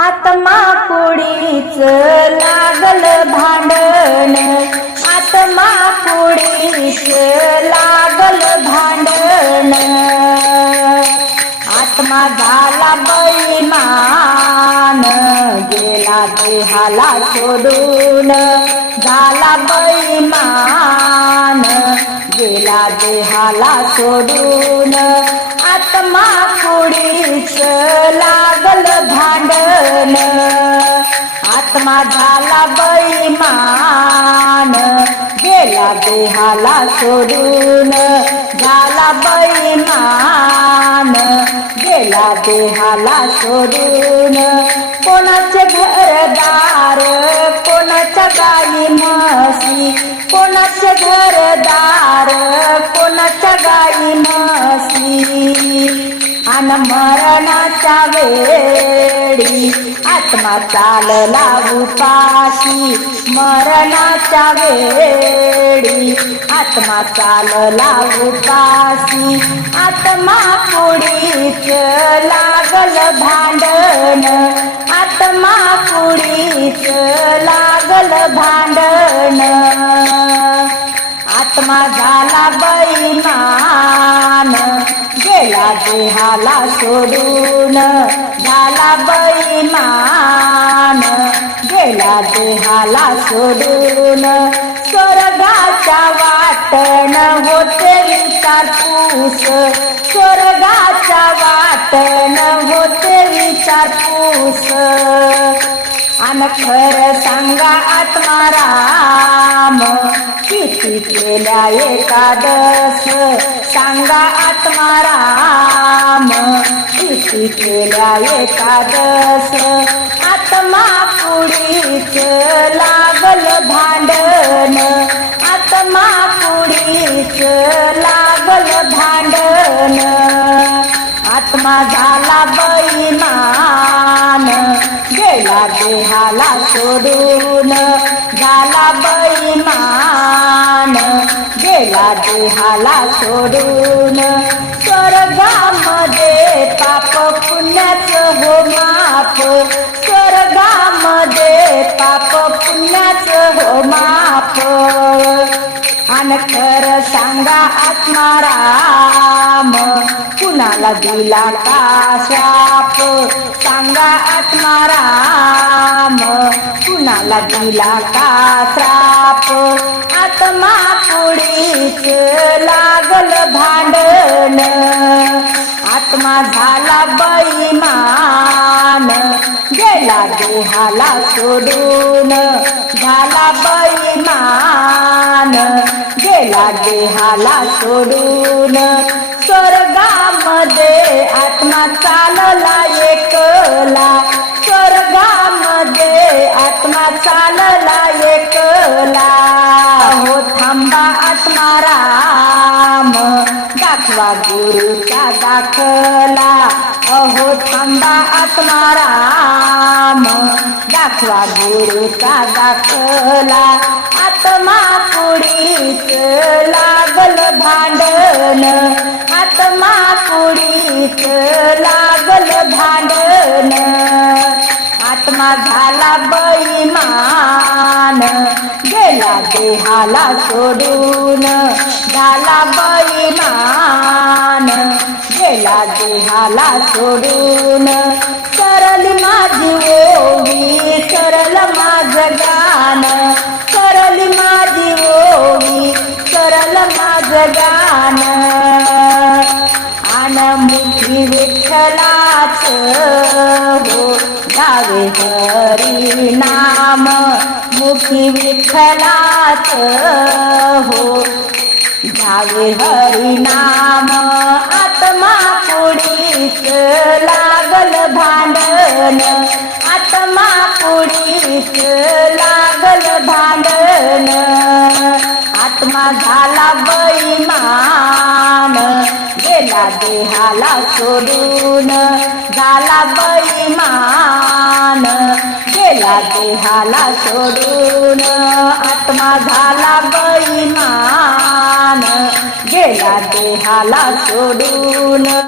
आत्मा पुढीच लागल भांडण. आत्मा पुढीच लागल भांडण. आत्मा झाला बैमान गेला देहाला सोडून. झाला बैमान गेला देहाला सोडून. आत्मा कुडीच लागल भांडण आत्मा झाला बैमान गेला देहाला सोडून झाला बैमान गेला देहाला सोडून. कोणाचे घरदार कोणाच्या गाई म्हशी कोणाचे घरदार कोणाच्या गाई म्हशी. अन मरणाच्या वेळी आत्मा चालला उपाशी. मरणाच्या वेळी आत्मा चालला उपाशी. आत्मा पुढीच लागल भांडण. आत्मा पुढीच लागल भांडण. आत्मा झाला बैमान. गेला देहाला सोडून झाला बैमान. गेला देहाला सोडून स्वर्गाच्या वाटण होते विचारपूस स्वर्गाच्या वाटण होते विचारपूस आन खर सांगा आत्माराम किती केल्या एकादश सांगा आत्माराम किती केल्या एकादस. आत्मा पुढीच लागल भांडण. आत्मा पुढीच लागल भांडण. आत्मा झाला बैमान. गेला देहाला सोडून. या देहाला सोडून स्वर्गामध्ये पाप पुण्याचं हो माप स्वर्गामध्ये पाप पुण्याचं हो माप आणि खर सांगा आत्माराम कुणाला दिला का शाप सांगा आत्माराम कुणाला दिला का श्राप झाला बैमान गेला देहाला सोडून. झाला बैमान गेला देहाला सोडून. स्वर्गामध्ये आत्मा चालला एकला. स्वर्गामध्ये आत्मा चालला एकला. हो थांबा आत्मारा दाखवा गुरुचा दाखला. अहो थांबा आत्माराम दाखवा गुरुचा दाखला. आत्मा पुढीच लागल भांडण. आत्मा पुढीच लागल भांडण. आत्मा झाला बळीमा गेला देहाला सोडून झाला बैमान. गेला देहाला सोडून. सरल माझी ओवी सरल माझ गान. सरल माझी ओवी सरल माझ गान. आन मुठी विठ्ठलाच हो गावे हरी नाम. मुखी विठ्ठलाच हो. जावे हरी नाम आत्मा पुढीच लागल भांडण. आत्मा पुढीच लागल भांडण. आत्मा झाला बैमान गेला देहाला सोडून. झाला बै गेला देहाला सोडून आत्मा झाला बैमान. गेला देहाला सोडून